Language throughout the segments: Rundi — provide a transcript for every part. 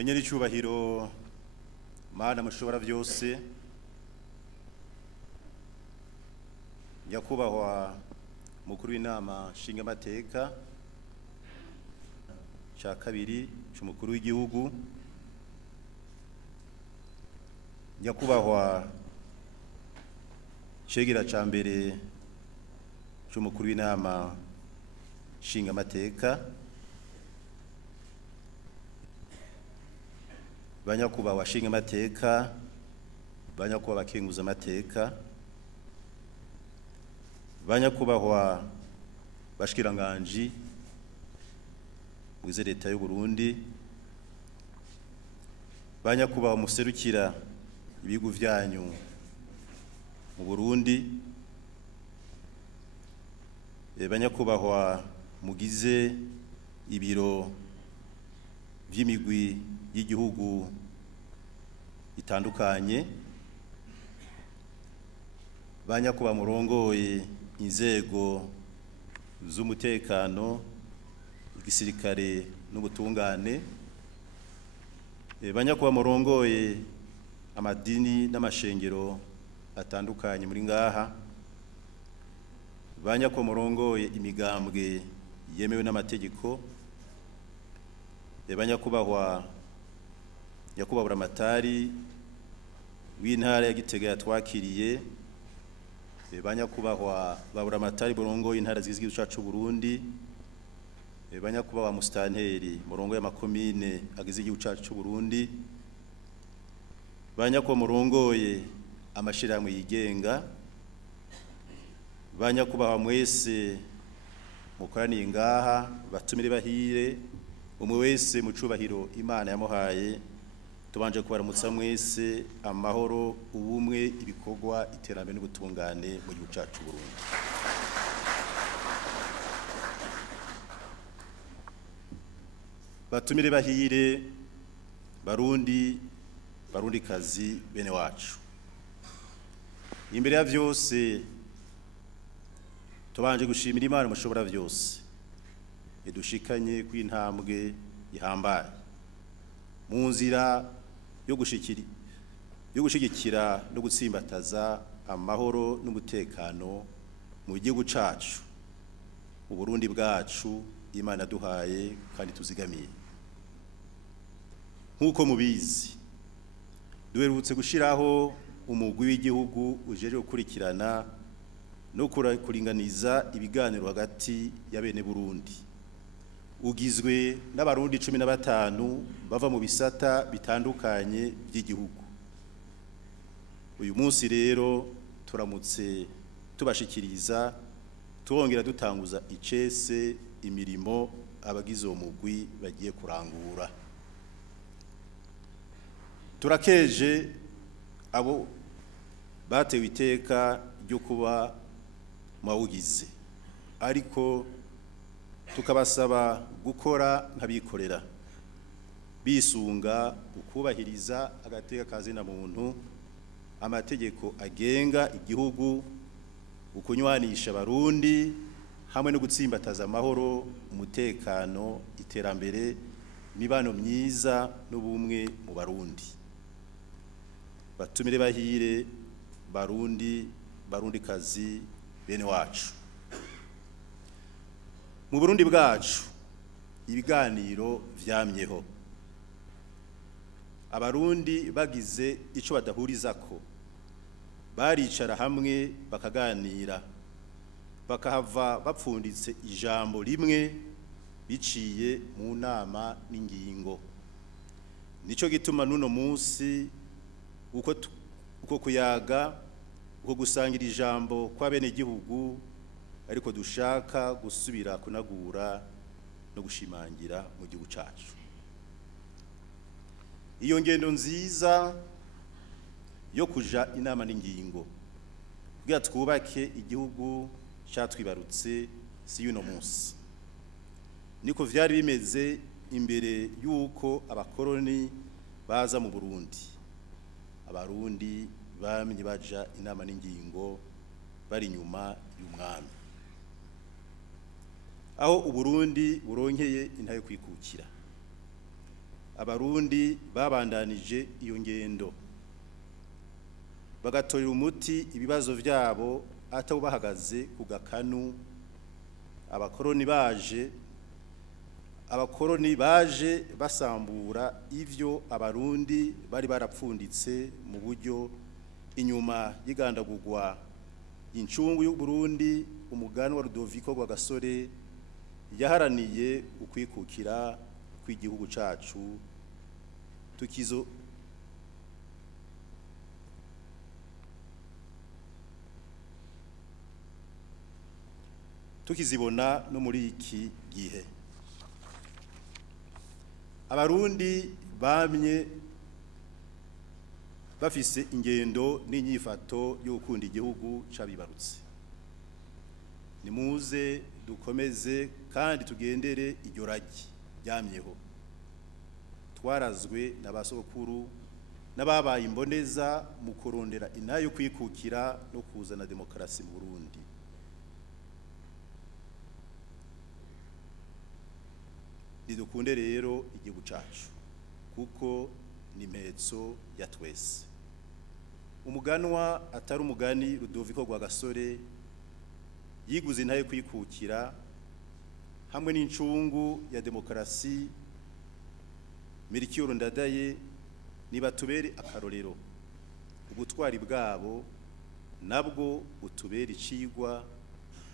Enyeri cyubahiro Mana mushobora byose, nyakubahwa mukuru w'inama nshingamateka cya kabiri cy'umukuru w'igihugu, nyakubahwa cegera cya mbere cy'umukuru w'inama nshingamateka, banyakubahwa nshingamateka, banyakubahwa bakenguzamateka, banyakubahwa bashkiranganji wize leta y'u Burundi, banyakubahwa muserukira ibihugu vyanyu mu Burundi, banyakubahwa mugize ibiro vy'imigwi y'igihugu itandukanye, banyakubahwa murongoye inzego z'umutekano, igisirikare n'ubutungane, banyakubahwa murongoye amadini n'amashengero atandukanye muri ngaha, banyakubahwa murongoye imigambwe yemewe n'amategeko, banyakubahwa buramatari w'intara ya Gitega yatwakiriye, banyakubahwa baburamatari murongoye intara zigize igihugu cyacu Burundi, banyakubahwa musitanteri murongoye amakomine agize igihugu cyacu Burundi, banyakubahwa murongoye amashirahamwe yigenga, banyakubahwa mwese mukoraniye ngaha, batumire bahire umwe wese mu cubahiro Imana yamuhaye, tubanje kubaramutsa mwese amahoro, ubumwe, ibikorwa, iterambere n'ubutungane mu gihugu cyacu Burundi. Batumire bahire Barundi kazi bene wacu, imbere ya vyose tubanje gushimira Imana mushobora vyose idushikanye kw'intambwe ihambaye mu nzira yo gushigikira no gutsimbataza amahoro n'umutekano mu gihugu cacu, mu Burundi bwacu Imana duhaye kandi tuzigamiye. Nk'uko mubizi, duherutse gushiraho umugwi w'igihugu ujeje gukurikirana no kuringaniza ibiganiro hagati ya bene Burundi, ugizwe n'abarundi 15 bava mu bisata bitandukanye by'igihugu. Uyu munsi rero turamutse tubashikiriza turongera dutanguza icese imirimo abagize uwo mugwi bagiye kurangura. Turakeje abo batewe iteka ryo kuba mawugize, ariko tukabasaba gukora nk'abikorera bisunga ukubahiriza agateka kazina muntu, amategeko agenga igihugu, ukunywanisha Barundi hamwe no gutsimbataza amahoro, umutekano, iterambere, imibano myiza n'ubumwe mu Barundi. Batumire bahire Barundi kazi bene wacu. Mu Burundi bwacu ibiganiro vyamyeho, abarundi bagize ico badahurizako baricara hamwe bakaganira, bakahava bapfunditse ijambo rimwe biciye mu nama n'ingingo. Nico gituma nuno munsi uko kuyaga, uko gusangira ijambo kwa bene gihugu, ariko dushaka gusubira kunagura no gushimangira mu gihugu cacu. Iyo ngendo nziza yo kuja inama n'ingingo kugira twubake igihugu catwibarutse si yuno munsi, niko vyari bimeze imbere yuko abakoroni baza mu Burundi. Abarundi bamenye baja inama n'ingingo bari nyuma y'umwami. aho Uburundi buronkeye intayo kwikukira. abarundi babandanije iyo ngendo bagatorera umuti ibibazo vyabo atabo bahagaze ku gakanu. Abakoroni baje basambura ivyo abarundi bari barapfunditse mu buryo inyuma y'igandagurwa incungu y'u Burundi. Umuganwa Rudoviko Rwagasore yaharaniye ukwikukira kw'igihugu cacu tukizibona no muri iki gihe. Abarundi bamye bafise ingendo n'inyifato yo gukunda igihugu cabibarutse. Nimuze dukomeze kandi tugendere iryo ragi ryamyeho. Twarazwe n'abasokuru n'ababaye imboneza mu kurondera inayo kwikukira no kuzana demokarasi mu Burundi. Nidukunde rero igihugu cacu kuko ni impetso ya twese. Umuganwa atari umugani Rudoviko Rwagasore yiguze intayo kwikukira hamwe n'incungu ya demokarasi. Melchior Ndadaye nibatubere akarorero. Ubutwari bwabo nabwo utubere icigwa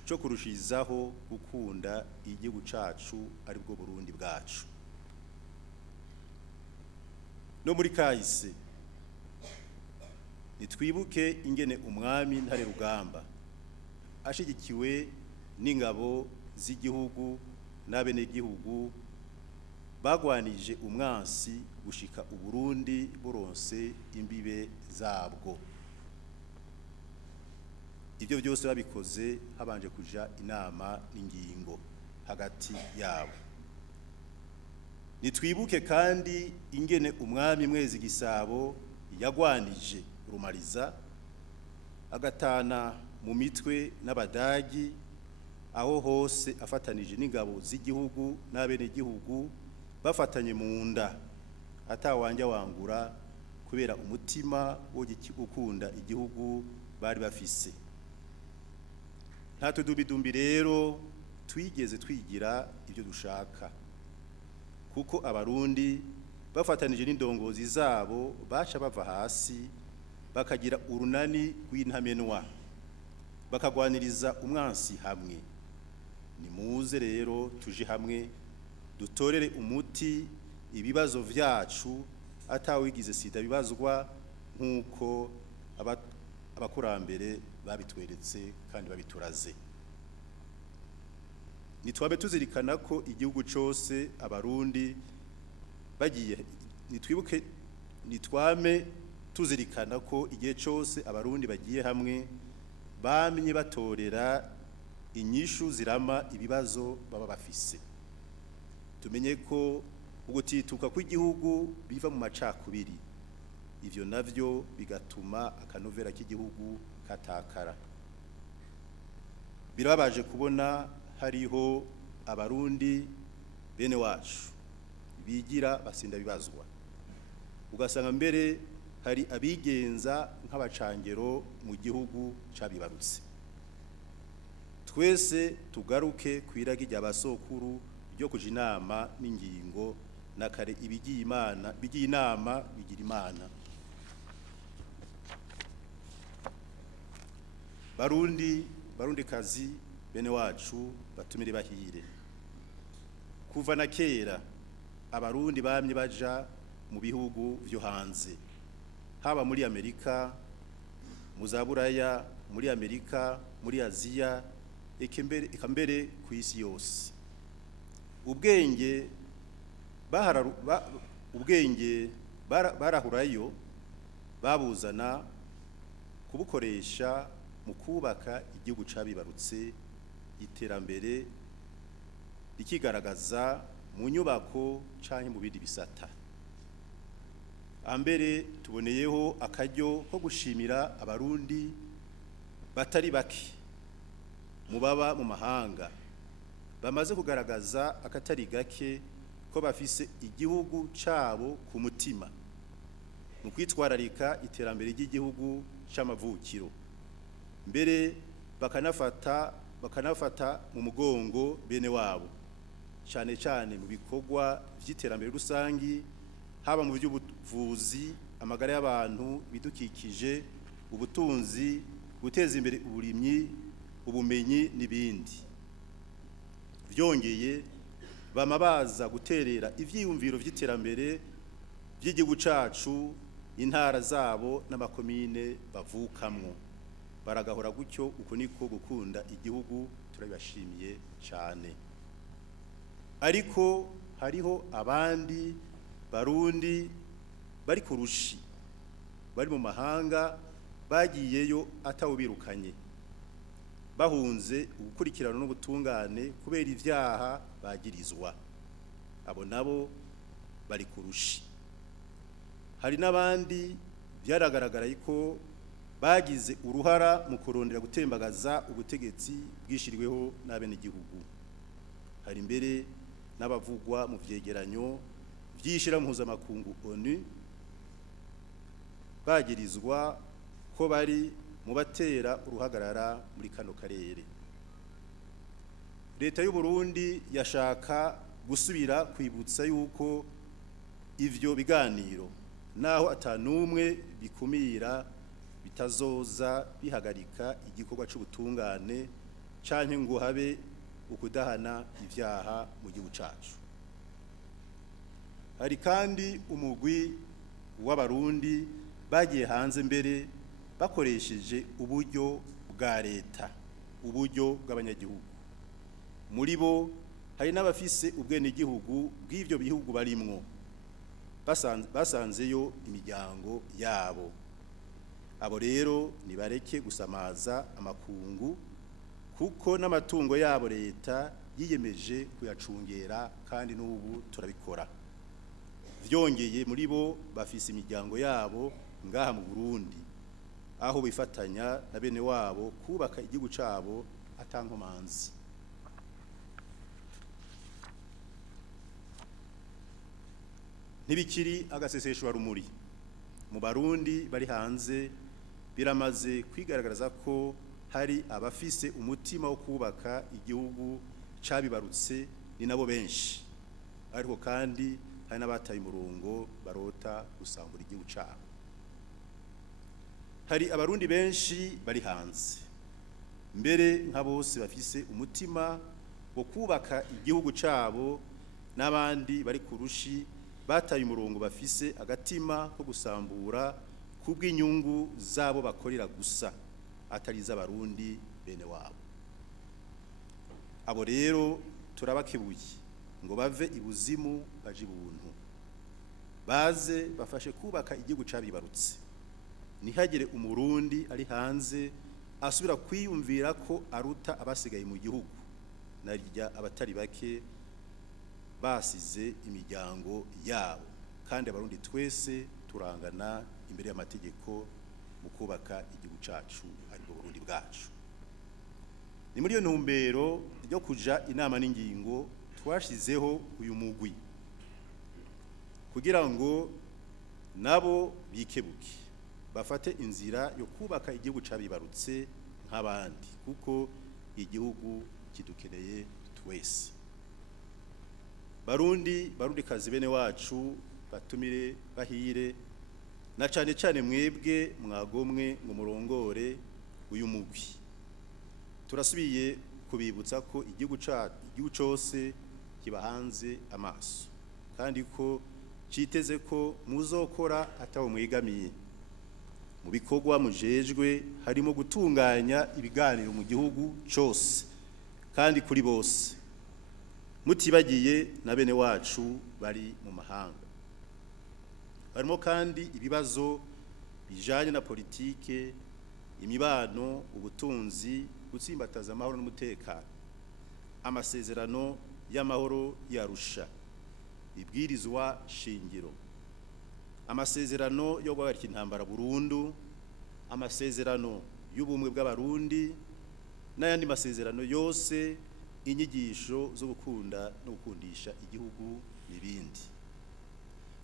cyo kurushizaho gukunda igihugu cacu ari bwo Burundi bwacu. No muri kahise nitwibuke ingene umwami Ntare Rugamba ashigikiwe n'ingabo z'igihugu n'abenegihugu bagwanije umwansi gushika Uburundi buronse imbibe zabwo. Ibyo byose babikoze habanje kuja inama n'ingingo hagati yabo. Nitwibuke kandi ingene umwami Mwezi Gisabo yagwanije Rumariza agatana mu mitwe n'Abadagi, aho hose afatanije n'ingabo z'igihugu n'abenegihugu bafatanye mu nda atawanja wangura kubera umutima wo gukunda igihugu bari bafise. Nta tudubidumbi rero twigeze twigira ibyo dushaka, kuko abarundi bafatanije n'indongozi zabo baca bava hasi bakagira urunani rw'intamenwa bakagwaniriza umwansi hamwe. Nimuze rero tuje hamwe dutorere umuti ibibazo vyacu atawigize sida bibazwa nk'uko abakurambere babitweretse kandi babituraze. Nitwabe tuzirikana ko igihugu cyose abarundi bagiye nitwame tuzirikana ko igihe cyose abarundi bagiye hamwe bamye batorera inyishu zirama ibibazo baba bafise. Tumenye ko ugutituka kw'igihugu biva mu macakubiri, ivyo navyo bigatuma akanovera k'igihugu katakara. Birababaje kubona hariho abarundi bene wacu bigira basinda bibazwa, ugasanga mbere hari abigenza nk'abacangero mu gihugu cabibarutse. Twese tugaruke kwiragi ry'abasokuru ryo kuja inama n'ingingo na kare ibigiye inama bigira imana. Barundi kazi bene wacu batumire bahire. Kuva na kera abarundi bamye baja mu bihugu vyo hanze, haba muri Amerika, mu Zaburaya, muri Amerika, muri Aziya, eka mbere ku isi yose. Ubwenge barahurayo babuzana kubukoresha mu kubaka igihugu cabibarutse, iterambere rikigaragaza mu nyubako canke mu bindi bisata. Ambere tuboneyeho akaryo ko gushimira abarundi batari bake mu baba mu mahanga bamaze kugaragaza akatari gake ko bafise igihugu cabo ku mutima mu kwitwararika iterambere ry'igihugu c'amavukiro, mbere bakanafata mu mugongo bene wabo cyane cyane mu bikorwa by'iterambere rusangi, haba mu by'ubuvuzi, amagara y'abantu, bidukikije, ubutunzi, guteza imbere uburimyi, ubumenyi n'ibindi. Vyongeye bama baza guterera ivyiyumviro vy'iterambere by'igihugu cacu, intara zabo n'amakomine bavukamwo. Baragahora gutyo, uko niko gukunda igihugu turabashimiye cyane. Ariko hariho abandi barundi bari kurushi, bari mu mahanga, bagiyeyo atawubirukanye, bahunze ugukurikirana n'ubutungane kubera ivyaha bagirizwa. Abo nabo bari kurushi. Hari n'abandi byaragaragara ko bagize uruhara mu kurondera gutembagaza ubutegetsi bwishiriweho n'abenegihugu. Hari mbere n'abavugwa mu vyegeranyo vyishira mpuzamakungu ONU bagirizwa ko bari mu batera uruhagarara muri kano karere. Leta y'u Burundi yashaka gusubira kwibutsa yuko ivyo biganiro naho atanumwe bikumira bitazoza bihagarika igikorwa c'ubutungane canke ngo habe ukudahana ivyaha mu gihugu cacu. Hari kandi umugwi w'abarundi bagiye hanze mbere bakoresheje uburyo bwa leta, uburyo bw'abanyagihugu. Muri bo hari n'abafise ubwenegihugu bw'ivyo bihugu barimwo, basanzeyo imiryango yabo. Abo rero nibareke gusamaza amakungu, kuko n'amatungo yabo leta yiyemeje kuyacungera, kandi n'ubu turabikora. Vyongeye muri bo bafise imiryango yabo ngaha mu Burundi, aho bifatanya na bene wabo kubaka igihugu cabo atankomanzi. Ntibikiri agaseseshwa rumuri mu Barundi bari hanze, biramaze kwigaragaza ko hari abafise umutima wo kubaka igihugu cabibarutse, ni nabo benshi. Ariko kandi hari n'abataye umurongo barota gusambura igihugu cabo. Hari abarundi benshi bari hanze, mbere nka bose bafise umutima wo kubaka igihugu cabo, n'abandi bari kurushi bataye umurongo bafise agatima ko gusambura kubw'inyungu zabo bakorera gusa, atari z'abarundi bene wabo. Abo rero turabakebuye ngo bave ibuzimu baje ibuntu, baze bafashe kubaka igihugu cabibarutse. Nihagire umurundi ari hanze asubira kwiyumvira ko aruta abasigaye mu gihugu, narirya abatari bake basize imiryango yabo, kandi abarundi twese turangana imbere y'amategeko mu kubaka igihugu cacu ariko Burundi bwacu. Ni muri iyo ntumbero ryo kuja inama n'ingingo twashizeho uyu mugwi, kugira ngo nabo bikebuke bafate inzira yo kubaka igihugu cabibarutse nk'abandi, kuko igihugu kidukeneye twese. Barundi kazi bene wacu, batumire bahire, na cane cane mwebwe mwagomwe ngo murongore uyu mugwi. Turasubiye kubibutsa ko igihugu cose kiba hanze amaso, kandi ko citeze ko muzokora ataho mwegamiye. Mu bikorwa mujejwe harimo gutunganya ibiganiro mu gihugu cose kandi kuri bose, mutibagiye na bene wacu bari mu mahanga. Harimo kandi ibibazo bijanye na politike, imibano, ubutunzi, gutsimbataza amahoro n'umutekano, amasezerano y'amahoro y'Arusha, ibwirizwa shingiro, amasezerano yo guhagarika intambara burundu, amasezerano y'ubumwe bw'abarundi, n'ayandi masezerano yose, inyigisho zo gukunda no gukundisha igihugu n'ibindi.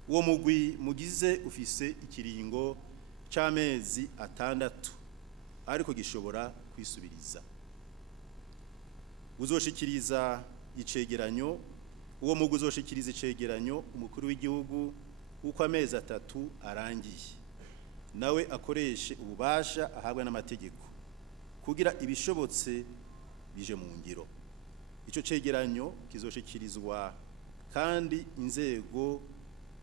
Uwo mugwi mugize ufise ikiringo c'amezi 6 ariko gishobora kwisubiriza. Uzoshikiriza icegeranyo, uwo mugwi uzoshikiriza icegeranyo umukuru w'igihugu uko amezi 3 arangiye, nawe akoreshe ububasha ahabwa n'amategeko kugira ibishobotse bije mu ngiro. Ico cegeranyo kizoshikirizwa kandi inzego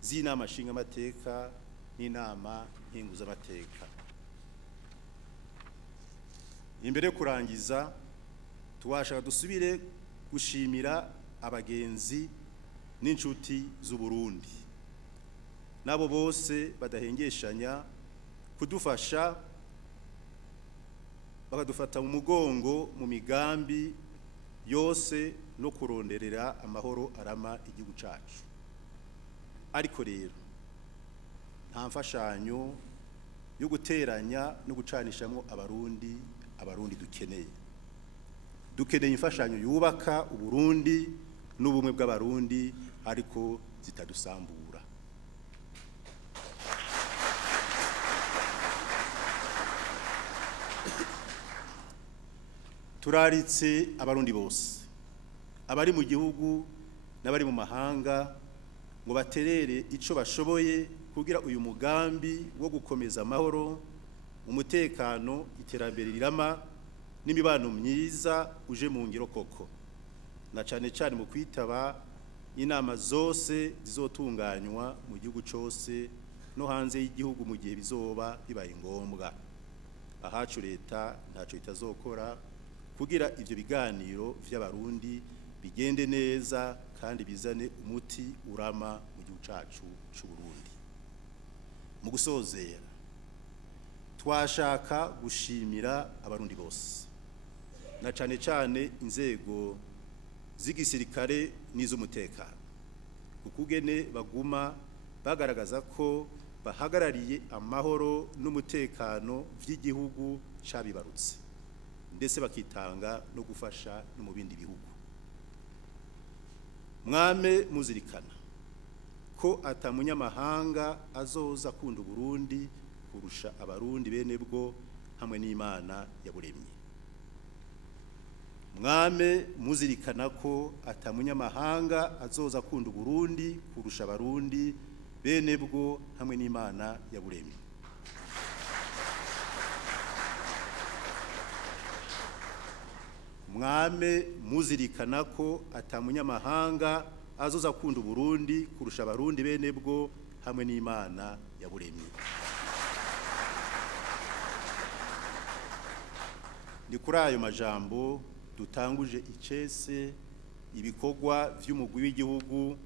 z'inama nshingamateka n'inama nkenguzamateka. Imbere yo kurangiza, twashaka dusubire gushimira abagenzi n'inshuti z'u Burundi nabo bose badahengeshanya kudufasha bakadufata mu mugongo mu migambi yose no kuronderera amahoro arama igihugu cacu. Ariko rero nta mfashanyo yo guteranya no gucanishamwo abarundi dukeneye imfashanyo yubaka uburundi n'ubumwe bw'abarundi ariko zitadusambura. Turaritse abarundi bose, abari mu gihugu n'abari mu mahanga, ngo baterere ico bashoboye kugira uyu mugambi wo gukomeza amahoro, umutekano, iterambere rirama n'imibano myiza uje mu ngiro koko, na cane cane mu kwitaba inama zose zizotunganywa mu gihugu cose no hanze y'igihugu mu gihe bizoba bibaye ngombwa. Ahacu leta ntaco itazokora kugira ivyo biganiro vy'abarundi bigende neza kandi bizane umuti urama mu gihugu cacu c'u Burundi. Mu gusozera, twashaka gushimira abarundi bose, na cane cane inzego z'igisirikare n'iz'umutekano, kukugene baguma bagaragaza ko bahagarariye amahoro n'umutekano vy'igihugu cabibarutse, ndetse bakitanga no gufasha no mu bindi bihugu. Mwame muzirikana ko atamunyamahanga azoza kunda Burundi kurusha abarundi bene bwo hamwe n'Imana yaburemye. Mwame muzirikana ko atamunyamahanga azoza kunda Burundi kurusha abarundi bene bwo hamwe n'Imana yaburemye. Mwame muzirikana ko atamunyamahanga azoza kunda Burundi kurusha abarundi bene bwo hamwe n'Imana yaburemye. Ni kuri ayo majambo dutanguje icese ibikorwa vy'umugwi w'igihugu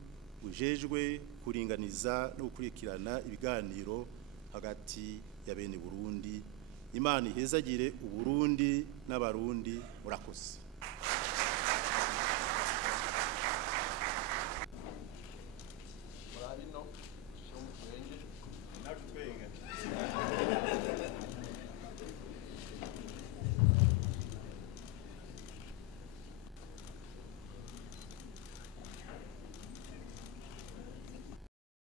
ujejwe kuringaniza no gukurikirana ibiganiro hagati ya bene Burundi. Imana ihezagire Uburundi n'abarundi. Murakoze.